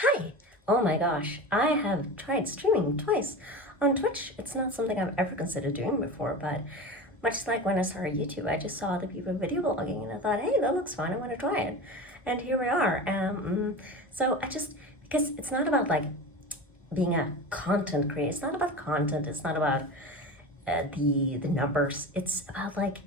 Hi! Oh my gosh, I have tried streaming twice on Twitch. It's not something I've ever considered doing before, but much like when I started YouTube, I just saw the people video blogging and I thought, hey, that looks fun, I want to try it. And here we are. So because it's not about like being a content creator, it's not about content, it's not about the numbers, it's about like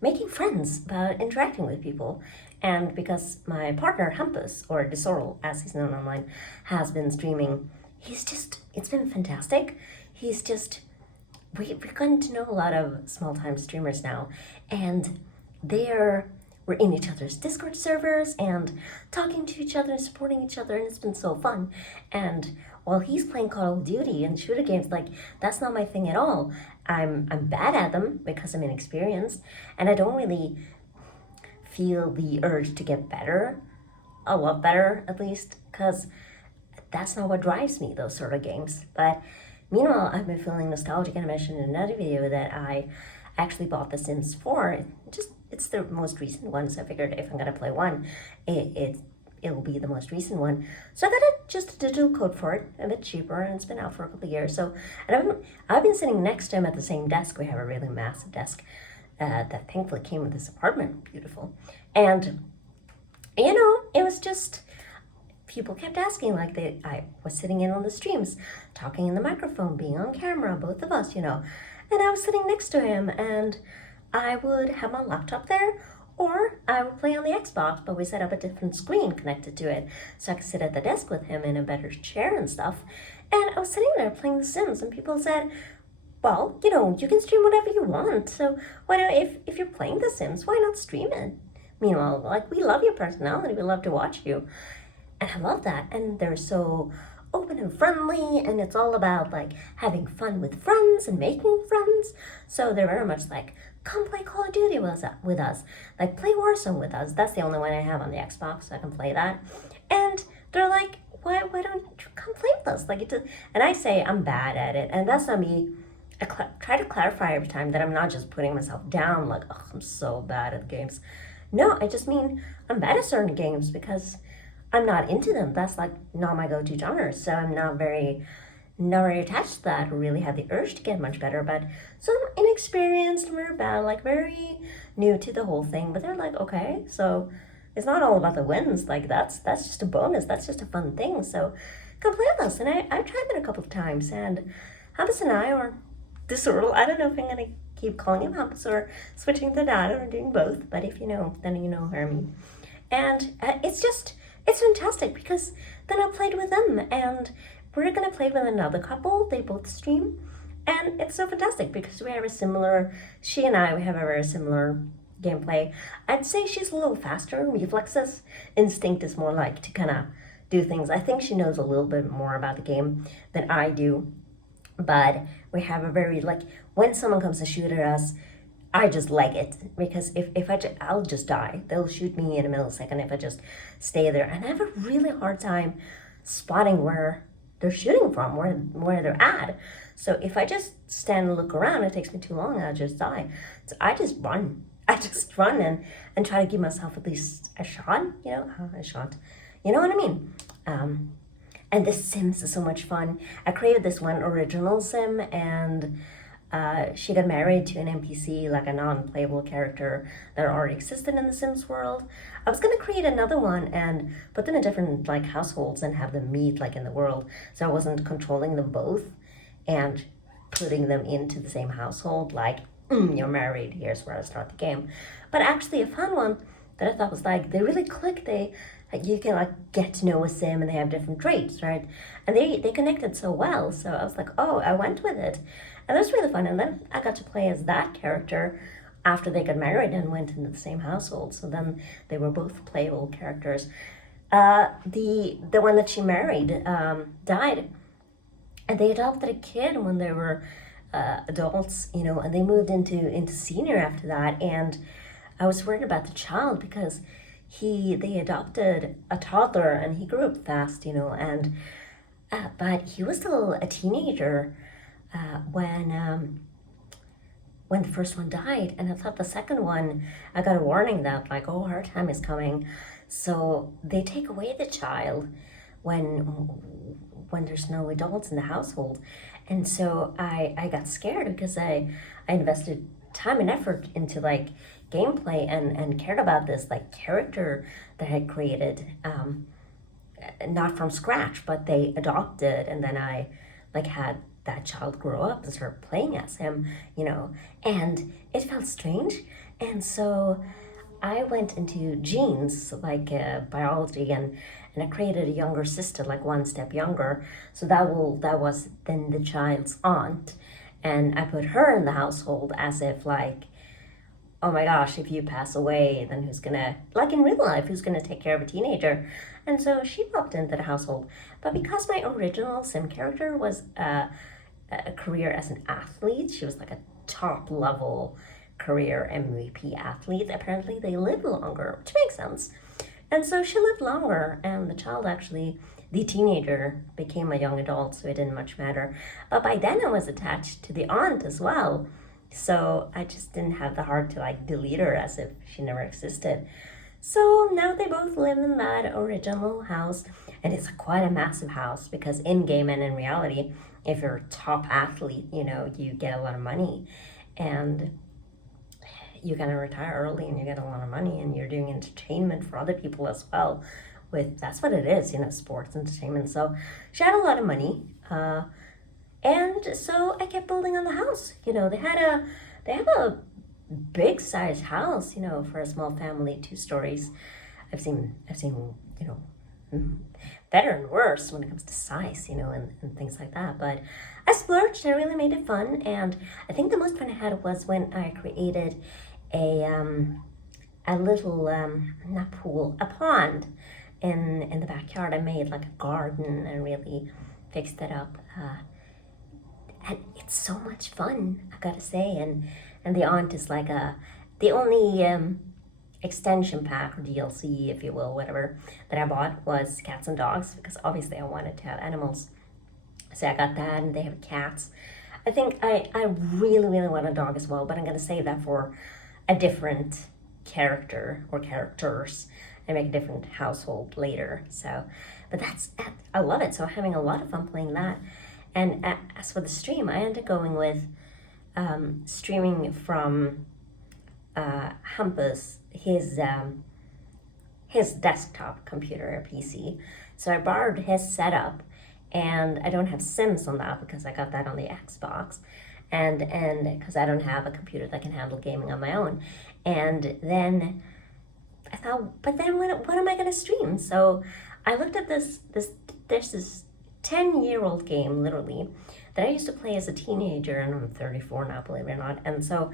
making friends, about interacting with people. And because my partner, Hampus, or Disorl, as he's known online, has been streaming, it's been fantastic. We've gotten to know a lot of small-time streamers now, and we're in each other's Discord servers and talking to each other and supporting each other, and it's been so fun. And while he's playing Call of Duty and shooter games, like, that's not my thing at all. I'm bad at them because I'm inexperienced, and I don't really feel the urge to get better, a lot better at least, because that's not what drives me, those sort of games. But meanwhile, I've been feeling nostalgic, and I mentioned in another video that I actually bought The Sims 4. It's the most recent one, so I figured if I'm gonna play one, it'll be the most recent one. So I got just a digital code for it, a bit cheaper, and it's been out for a couple of years. So, and I've been sitting next to him at the same desk. We have a really massive desk that thankfully came with this apartment, beautiful. And it was just, people kept asking, like, I was sitting in on the streams, talking in the microphone, being on camera, both of us, and I was sitting next to him, and I would have my laptop there, or I would play on the Xbox, but we set up a different screen connected to it, so I could sit at the desk with him in a better chair and stuff. And I was sitting there playing The Sims, and people said, well, you can stream whatever you want, so why don't, if you're playing The Sims, why not stream it? Meanwhile, like, we love your personality, we love to watch you. And I love that, and they're so open and friendly, and it's all about like having fun with friends and making friends. So they're very much like, come play Call of Duty with us, like play Warzone with us. That's the only one I have on the Xbox, so I can play that. And they're like, why don't you come play with us? And I say I'm bad at it, and that's not me. I try to clarify every time that I'm not just putting myself down like, oh, I'm so bad at games. No, I just mean I'm bad at certain games because I'm not into them. That's like not my go-to genre. So I'm not very attached to that, or really have the urge to get much better. But some inexperienced, very bad, like very new to the whole thing. But they're like, okay, so it's not all about the wins. Like that's just a bonus. That's just a fun thing. So come play with us. And I've tried that a couple of times. And Hampus and I, or Disorl, I don't know if I'm gonna keep calling him Hampus or switching to that, or doing both. But if you know, then you know who I mean. And it's fantastic because then I played with them, and we're gonna play with another couple. They both stream, and it's so fantastic because we have she and I, we have a very similar gameplay. I'd say she's a little faster, reflexes. Instinct is more like to kind of do things. I think she knows a little bit more about the game than I do, but we have a very, like, when someone comes to shoot at us, I just leg it, because I'll just die. They'll shoot me in a millisecond if I just stay there. And I have a really hard time spotting where they're shooting from, where they're at. So if I just stand and look around, it takes me too long, I'll just die. So I just run. And try to give myself at least a shot, a shot. You know what I mean? And The Sims is so much fun. I created this one original Sim, and she got married to an NPC, like a non-playable character that already existed in the Sims world. I was gonna create another one and put them in different like households and have them meet like in the world, so I wasn't controlling them both and putting them into the same household, like, you're married, here's where I start the game. But actually I found one that I thought was like, they really click. You can like get to know a Sim, and they have different traits, right? And they connected so well, so I was like, oh, I went with it. And that was really fun. And then I got to play as that character after they got married and went into the same household. So then they were both playable characters. The one that she married died, and they adopted a kid when they were adults, and they moved into senior after that. And I was worried about the child because they adopted a toddler, and he grew up fast, and but he was still a teenager when the first one died. And I thought the second one, I got a warning that like, oh, her time is coming. So they take away the child, when there's no adults in the household. And so I got scared because I invested time and effort into like gameplay and cared about this like character that I created, not from scratch, but they adopted, and then I like had that child grow up and start playing as him, and it felt strange. And so I went into genes, like biology, and I created a younger sister, like one step younger. So that was then the child's aunt, and I put her in the household as if like, oh my gosh, if you pass away, then who's gonna, like in real life, who's gonna take care of a teenager? And so she popped into the household. But because my original Sim character was a career as an athlete, she was like a top level career MVP athlete. Apparently, they live longer, which makes sense. And so she lived longer, and the child actually, the teenager, became a young adult, so it didn't much matter. But by then, I was attached to the aunt as well. So I just didn't have the heart to like delete her as if she never existed. So now they both live in that original house, and it's quite a massive house because in game and in reality, if you're a top athlete, you get a lot of money, and you kind of retire early and you get a lot of money, and you're doing entertainment for other people as well. That's what it is, sports entertainment. So she had a lot of money, and so I kept building on the house. They have a big sized house, for a small family, 2 stories. I've seen, better and worse when it comes to size, and things like that. But I splurged. I really made it fun, and I think the most fun I had was when I created a little not pool, a pond in the backyard. I made like a garden and really fixed it up. And it's so much fun, I gotta say. And the aunt is like the only extension pack or DLC, if you will, whatever, that I bought was cats and dogs, because obviously I wanted to have animals. So I got that, and they have cats. I think I really, really want a dog as well, but I'm gonna save that for a different character or characters and make a different household later. So, but I love it. So I'm having a lot of fun playing that. And as for the stream, I ended up going with streaming from Hampus, his desktop computer, PC. So I borrowed his setup, and I don't have Sims on that because I got that on the Xbox, and because I don't have a computer that can handle gaming on my own. And then I thought, but then what am I gonna stream? So I looked at there's this 10-year-old game, literally, that I used to play as a teenager, and I'm 34 now, believe it or not. And so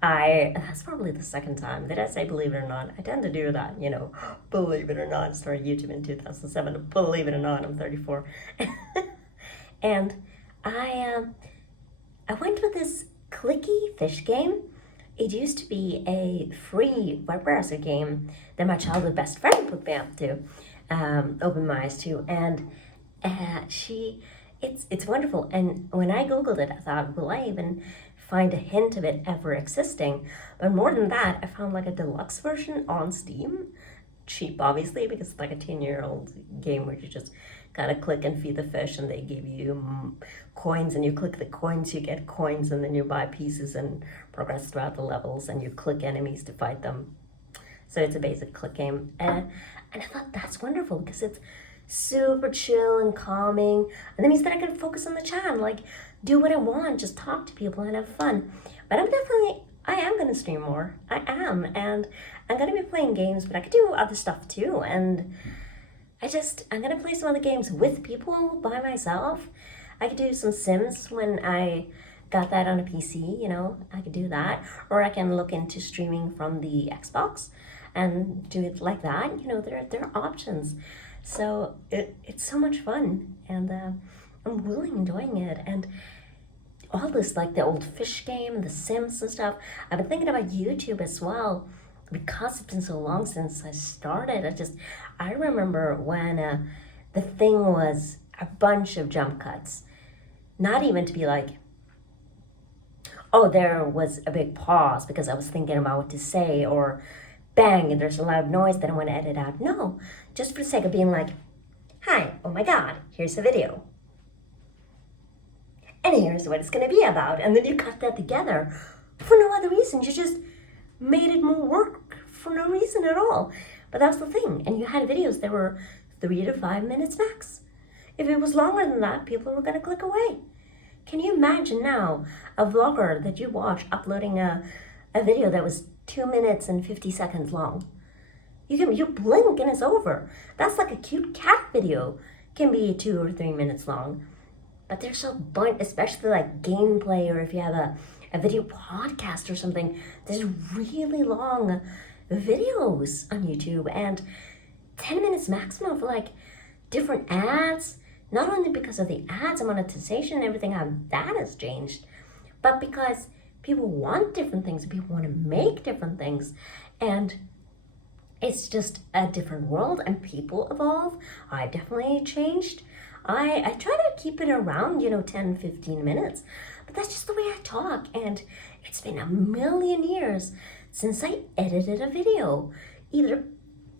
that's probably the second time. Did I say believe it or not? I tend to do that, believe it or not. I started YouTube in 2007, believe it or not, I'm 34. And I went with this clicky fish game. It used to be a free web browser game that my childhood best friend put me up to, opened my eyes to, and it's wonderful. And when I Googled it, I thought, will I even find a hint of it ever existing? But more than that, I found like a deluxe version on Steam. Cheap, obviously, because it's like a 10-year-old game where you just gotta click and feed the fish, and they give you coins, and you click the coins, you get coins, and then you buy pieces and progress throughout the levels, and you click enemies to fight them. So it's a basic click game. And I thought that's wonderful because it's super chill and calming, and that means that I can focus on the chat and like do what I want, just talk to people and have fun. But I am gonna stream more. I am, and I'm gonna be playing games, but I could do other stuff too. And I'm gonna play some other games with people by myself. I could do some Sims when I got that on a PC, I could do that, or I can look into streaming from the Xbox and do it like that. There are options. So it's so much fun, and I'm really enjoying it. And all this, like the old fish game, the Sims and stuff, I've been thinking about YouTube as well, because it's been so long since I started. I remember when the thing was a bunch of jump cuts, not even to be like, oh, there was a big pause because I was thinking about what to say, or bang, and there's a loud noise that I want to edit out. No, just for the sake of being like, Hi, oh my god, here's a video. And here's what it's gonna be about. And then you cut that together for no other reason. You just made it more work for no reason at all. But that was the thing. And you had videos that were 3 to 5 minutes max. If it was longer than that, people were gonna click away. Can you imagine now a vlogger that you watch uploading a video that was 2 minutes and 50 seconds long? You blink and it's over. That's like a cute cat video can be 2 or 3 minutes long. But they're so blunt, especially like gameplay, or if you have a video podcast or something. There's really long videos on YouTube, and 10 minutes maximum for like different ads. Not only because of the ads and monetization and everything, how that has changed, but because people want different things, people want to make different things, and it's just a different world, and people evolve. I've definitely changed. I try to keep it around, 10, 15 minutes, but that's just the way I talk, and it's been a million years since I edited a video, either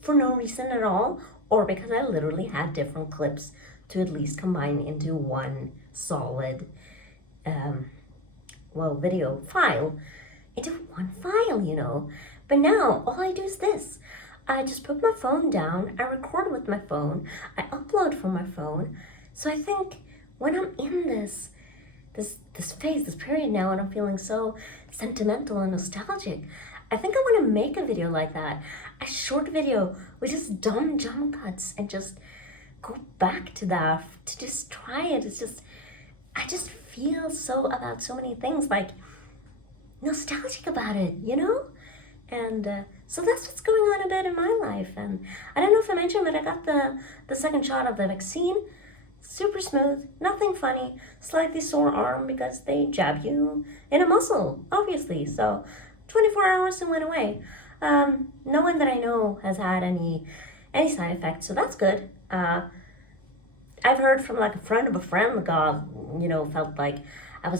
for no reason at all, or because I literally had different clips to at least combine into one solid, video file, into one file. But now, all I do is this. I just put my phone down, I record with my phone, I upload from my phone. So I think when I'm in this phase, this period now, and I'm feeling so sentimental and nostalgic, I think I want to make a video like that. A short video with just dumb jump cuts and just go back to that, to just try it. I just feel so about so many things, like nostalgic about it, And so that's what's going on a bit in my life. And I don't know if I mentioned, but I got the second shot of the vaccine. Super smooth, nothing funny, slightly sore arm because they jab you in a muscle, obviously. So 24 hours and went away. No one that I know has had any side effects, so that's good. I've heard from like a friend of a friend, God, felt like I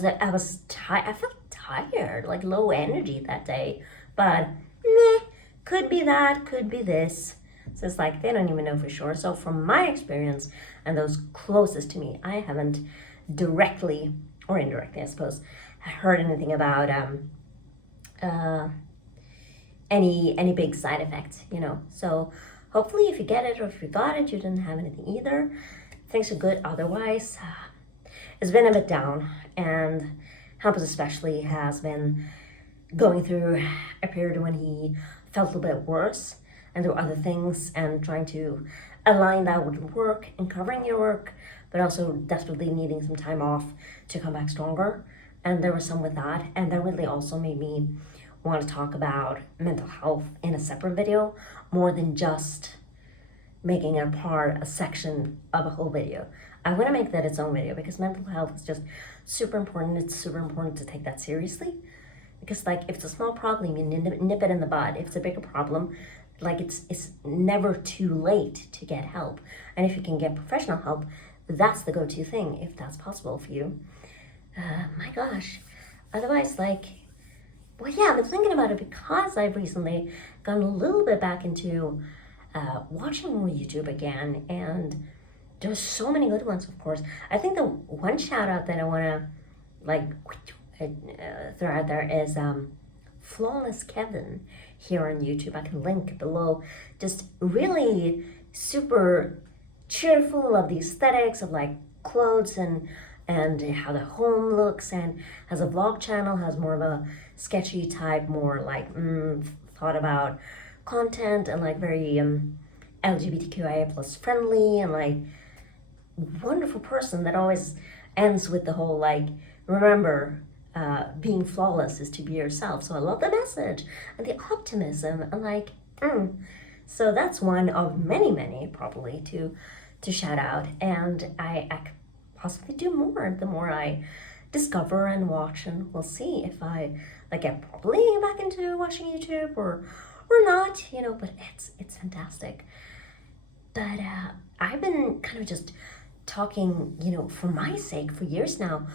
felt tired, like low energy that day. But could be that, could be this. So it's like they don't even know for sure. So from my experience and those closest to me, I haven't directly or indirectly, I suppose, heard anything about any big side effects, So hopefully if you get it or if you got it, you didn't have anything either. Things are good otherwise. It's been a bit down, and Hampus especially has been going through a period when he felt a bit worse, and there were other things, and trying to align that with work and covering your work, but also desperately needing some time off to come back stronger. And there was some with that, and that really also made me want to talk about mental health in a separate video, more than just making it a section of a whole video. I want to make that its own video because mental health is just super important. It's super important to take that seriously, because like if it's a small problem, you nip it in the bud. If it's a bigger problem, like it's never too late to get help. And if you can get professional help, that's the go-to thing if that's possible for you. My gosh. Otherwise, I've been thinking about it because I've recently gone a little bit back into watching more YouTube again, and there's so many good ones, of course. I think the one shout out that I want to throw out there is Flawless Kevin here on YouTube. I can link below. Just really super cheerful of the aesthetics of like clothes and how the home looks, and has a vlog channel, has more of a sketchy type, more like thought about content, and like very LGBTQIA plus friendly, and like wonderful person that always ends with the whole like, remember, being flawless is to be yourself. So I love the message and the optimism, and so that's one of many probably to shout out. And I could possibly do more the more I discover and watch, and we'll see if I get properly back into watching YouTube or not, but it's fantastic. But I've been kind of just talking, for my sake for years now.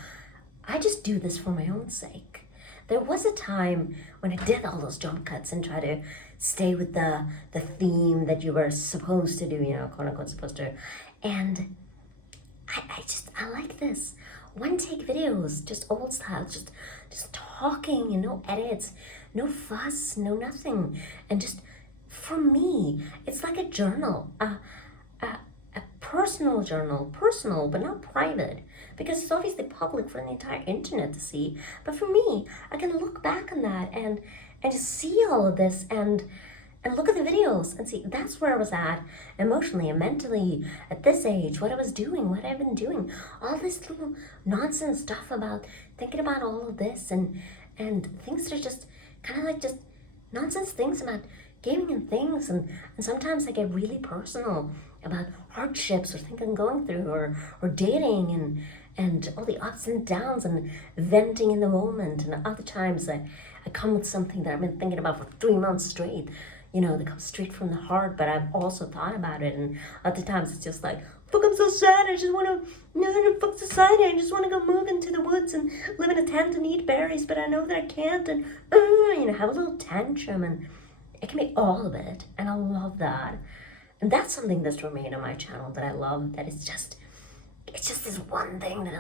I just do this for my own sake. There was a time when I did all those jump cuts and try to stay with the theme that you were supposed to do, quote unquote supposed to. And I like this. One take videos, just old style, just talking and no edits, no fuss, no nothing. And just, for me, it's like a journal, a personal journal, personal but not private, because it's obviously public for the entire internet to see. But for me, I can look back on that and just see all of this and look at the videos and see that's where I was at emotionally and mentally at this age, what I was doing, what I've been doing, all this little nonsense stuff about thinking about all of this and things that are just kind of like just nonsense things about gaming and things, and sometimes I get really personal about hardships or things I'm going through or dating and all the ups and downs and venting in the moment, and other times I come with something that I've been thinking about for 3 months straight, that comes straight from the heart, but I've also thought about it. And other times it's just like, look, I'm so sad, I just want to, fuck society, I just want to go move into the woods and live in a tent and eat berries, but I know that I can't, and, have a little tantrum, and it can be all of it, and I love that. And that's something that's remained on my channel that I love, that it's just this one thing that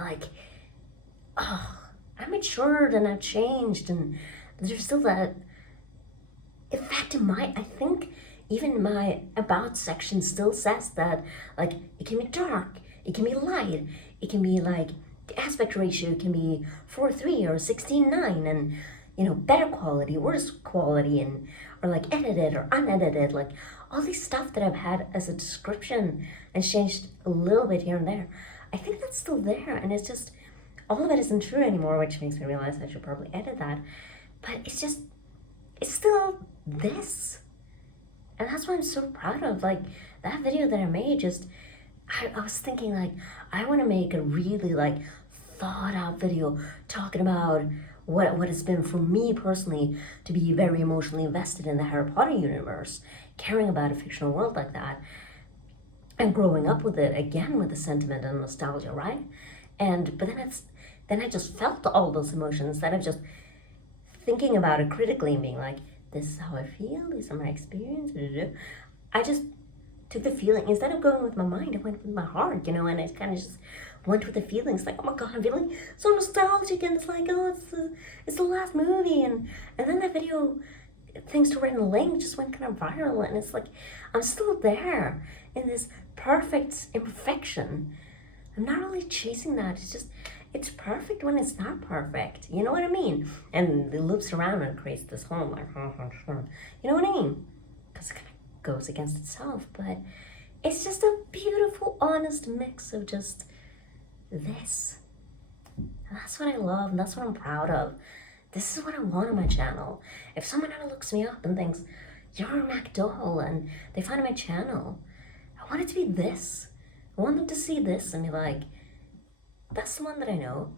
I matured and I've changed, and there's still that. In fact, I think even my about section still says that, like, it can be dark, it can be light, it can be like, the aspect ratio can be 4:3 or 16:9, and, better quality, worse quality, and, or like edited or unedited, like all these stuff that I've had as a description and changed a little bit here and there. I think that's still there, and it's just, all of it isn't true anymore, which makes me realize I should probably edit that. But it's still this. And that's what I'm so proud of. Like, that video that I made, I was thinking, like, I want to make a really, like, thought out video talking about what it's been for me personally to be very emotionally invested in the Harry Potter universe, caring about a fictional world like that, and growing up with it, again, with the sentiment and nostalgia, right? But then I just felt all those emotions that I've just thinking about it critically and being like, this is how I feel, these are my experiences. I just took the feeling, instead of going with my mind, I went with my heart, and I kind of just went with the feelings, like, oh my god, I'm feeling so nostalgic, and it's like, oh, it's the last movie, and then that video, thanks to Written Link, just went kind of viral, and it's like, I'm still there in this perfect imperfection. I'm not really chasing that, it's perfect when it's not perfect. You know what I mean? And it loops around and creates this whole, like, you know what I mean? Because it kind of goes against itself, but it's just a beautiful, honest mix of just this. And that's what I love, and that's what I'm proud of. This is what I want on my channel. If someone ever looks me up and thinks, you're a Mac doll, and they find my channel, I want it to be this. I want them to see this and be like, that's the one that I know.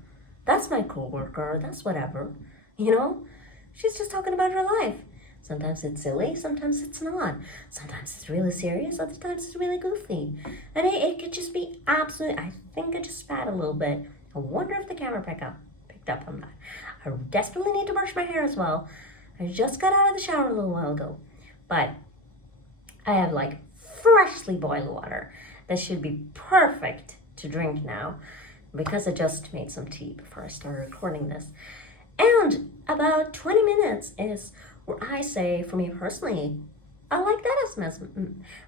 That's my coworker. That's whatever. She's just talking about her life. Sometimes it's silly. Sometimes it's not. Sometimes it's really serious. Other times it's really goofy. And it could just be absolutely. I think I just spat a little bit. I wonder if the camera picked up on that. I desperately need to brush my hair as well. I just got out of the shower a little while ago. But I have like freshly boiled water that should be perfect to drink now, because I just made some tea before I started recording this. And about 20 minutes is where I say, for me personally, I like that as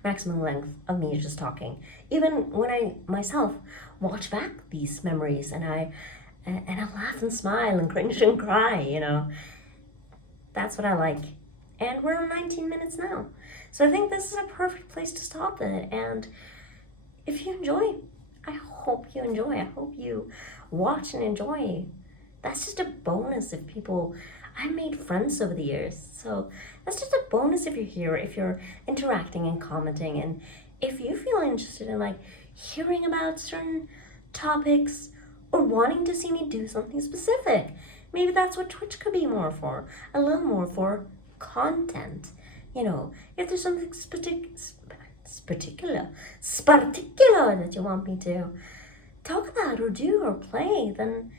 maximum length of me just talking. Even when I myself watch back these memories and I laugh and smile and cringe and cry, That's what I like. And we're on 19 minutes now. So I think this is a perfect place to stop it. And if you enjoy, I hope you enjoy. I hope you watch and enjoy. That's just a bonus if people, I made friends over the years. So that's just a bonus if you're here, if you're interacting and commenting, and if you feel interested in like hearing about certain topics or wanting to see me do something specific. Maybe that's what Twitch could be more for, a little more for content. If there's something particular that you want me to talk about or do or play, then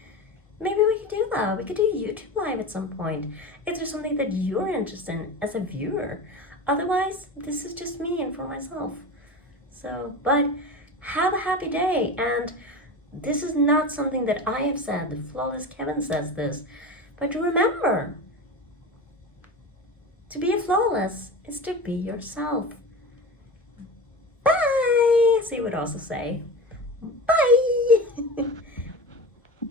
maybe we could do that. We could do YouTube live at some point if there's something that you're interested in as a viewer. Otherwise, this is just me and for myself. So, but Have a happy day. And this is not something that I have said. The Flawless Kevin says this. But remember, to be flawless is to be yourself. Bye. So you would also say, bye.